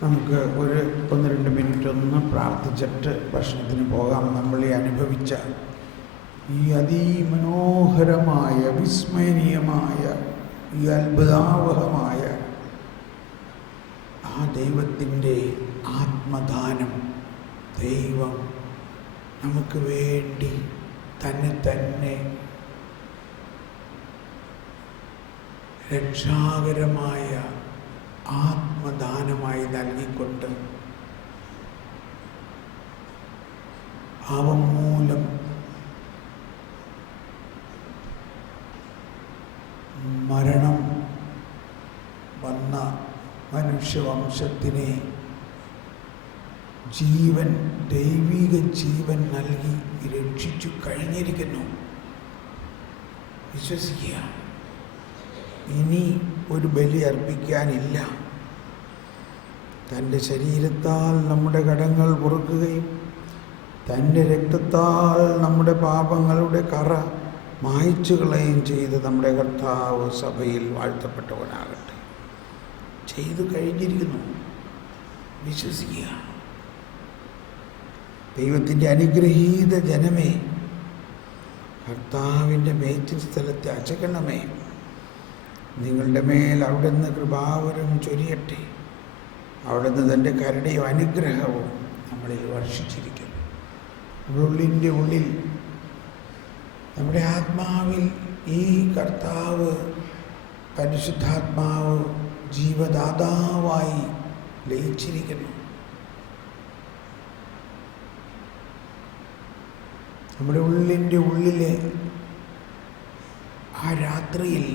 നമുക്ക് ഒന്ന് രണ്ട് മിനിറ്റ് ഒന്ന് പ്രാർത്ഥിച്ചിട്ട് ഭക്ഷണത്തിന് പോകാം. നമ്മൾ ഈ അനുഭവിച്ച ഈ അതിമനോഹരമായ വിസ്മയനീയമായ ഈ അത്ഭുതാവഹമായ ആ ദൈവത്തിൻ്റെ ആത്മദാനം, ദൈവം നമുക്ക് വേണ്ടി തന്നെ രക്ഷാകരമായ ആത്മദാനമായി നൽകിക്കൊണ്ട് പാപം മൂലം മരണം വന്ന മനുഷ്യവംശത്തിനെ ദൈവിക ജീവൻ നൽകി രക്ഷിച്ചു കഴിഞ്ഞിരിക്കുന്നു. വിശ്വസിക്കുക. ഇനി ഒരു ബലി അർപ്പിക്കാനില്ല. തൻ്റെ ശരീരത്താൽ നമ്മുടെ കടങ്ങൾ പൊറുക്കുകയും തൻ്റെ രക്തത്താൽ നമ്മുടെ പാപങ്ങളുടെ കറ മായ്ച്ചു കളയുകയും ചെയ്ത് നമ്മുടെ കർത്താവ് സഭയിൽ വാഴ്ത്തപ്പെട്ടവനാകട്ടെ. ചെയ്തു കഴിഞ്ഞിരിക്കുന്നു. വിശ്വസിക്കുക. ദൈവത്തിൻ്റെ അനുഗ്രഹീത ജനമേ, കർത്താവിൻ്റെ മേച്ചിൽ സ്ഥലത്തെ അചകണമേ, നിങ്ങളുടെ മേൽ അവിടുന്ന് കൃപാവരം ചൊരിയട്ടെ. അവിടുന്ന് തൻ്റെ കരുണയും അനുഗ്രഹവും നമ്മളിൽ വർഷിച്ചിരിക്കുന്നു. ഉള്ളിൻ്റെ ഉള്ളിൽ, നമ്മുടെ ആത്മാവിൽ ഈ കർത്താവ് പരിശുദ്ധാത്മാവ് ജീവദാതാവായി ലയിച്ചിരിക്കുന്നു. നമ്മുടെ ഉള്ളിൻ്റെ ഉള്ളിലെ ആ രാത്രിയിൽ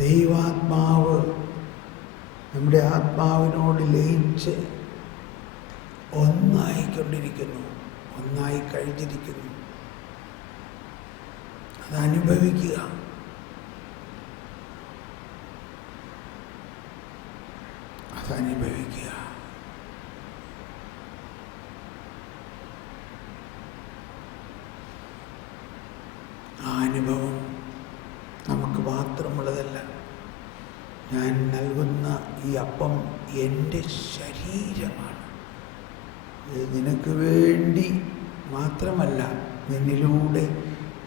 ദൈവാത്മാവ് നമ്മുടെ ആത്മാവിനോട് ലയിച്ച് ഒന്നായിക്കൊണ്ടിരിക്കുന്നു, ഒന്നായി കഴിഞ്ഞിരിക്കുന്നു. അതനുഭവിക്കുക. അതനുഭവിക്കുക. ആ അനുഭവം നമുക്ക് മാത്രമുള്ളതല്ല. ഞാൻ നൽകുന്ന ഈ അപ്പം എൻ്റെ ശരീരമാണ്. ഇത് നിനക്ക് വേണ്ടി മാത്രമല്ല, നിന്നിലൂടെ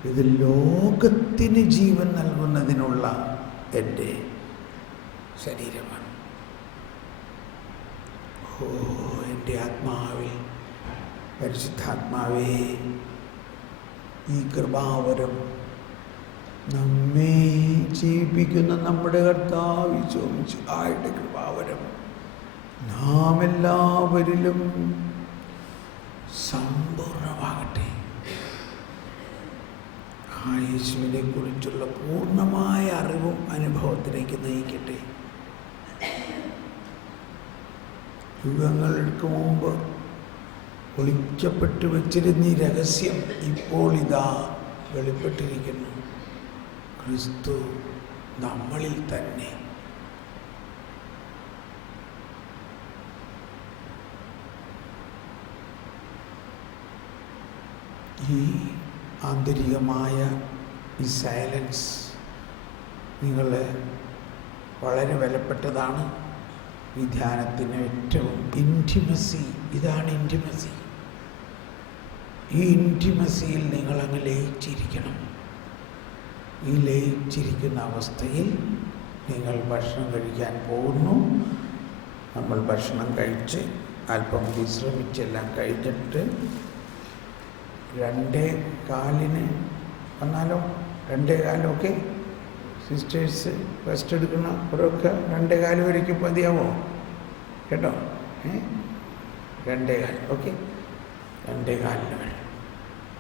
ഇത് ലോകത്തിന് ജീവൻ നൽകുന്നതിനുള്ള എൻ്റെ ശരീരമാണ്. ഓ എൻ്റെ ആത്മാവിൽ പരിശുദ്ധാത്മാവേ, ഈ കൃപാവരം നമ്മെ ജീവിപ്പിക്കുന്ന നമ്മുടെ കർത്താവ് ഈശോമിശിഹായുടെ കൃപാവരം നാം എല്ലാവരിലും സമ്പൂർണ്ണമാകട്ടെ. ആ യേശുവിനെ കുറിച്ചുള്ള പൂർണ്ണമായ അറിവും അനുഭവത്തിലേക്ക് നയിക്കട്ടെ. യുഗങ്ങൾക്ക് മുമ്പ് ഒളിച്ചപ്പെട്ടു വച്ചിരുന്ന ഈ രഹസ്യം ഇപ്പോൾ ഇതാ വെളിപ്പെട്ടിരിക്കുന്നു. ക്രിസ്തു നമ്മളിൽ തന്നെ. ഈ ആന്തരികമായ ഈ സൈലൻസ് നിങ്ങളെ വളരെ വിലപ്പെട്ടതാണ്. ഈ ധ്യാനത്തിന് ഏറ്റവും ഇൻറ്റിമസി, ഇതാണ് ഇൻറ്റിമസി. ഈ ഇൻറ്റിമസിയിൽ നിങ്ങളങ്ങ് ലയിച്ചിരിക്കണം. ഈ ലയിച്ചിരിക്കുന്ന അവസ്ഥയിൽ നിങ്ങൾ ഭക്ഷണം കഴിക്കാൻ പോകുന്നു. നമ്മൾ ഭക്ഷണം കഴിച്ച് അല്പം വിശ്രമിച്ചെല്ലാം കഴിഞ്ഞിട്ട് 2:15 വന്നാലോ? 2:15 സിസ്റ്റേഴ്സ് റെസ്റ്റ് എടുക്കണം. അവരൊക്കെ 2:15 വരയ്ക്ക് മതിയാവോ? കേട്ടോ? 2:15 2:15 വേണം.